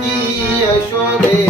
কি যশোদে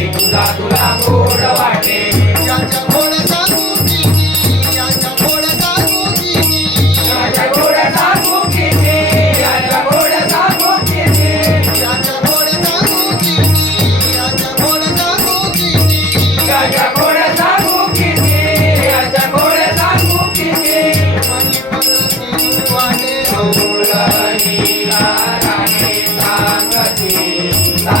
Thank you.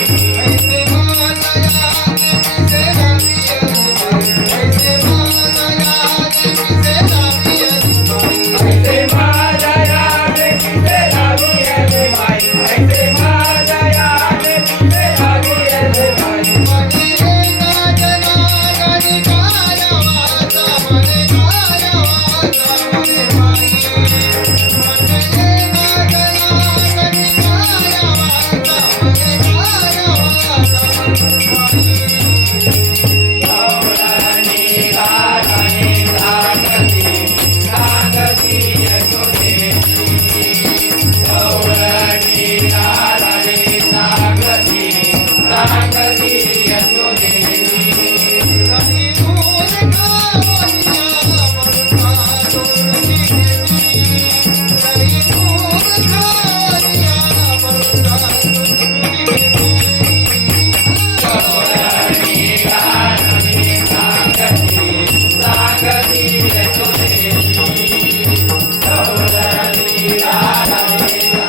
Parabéns.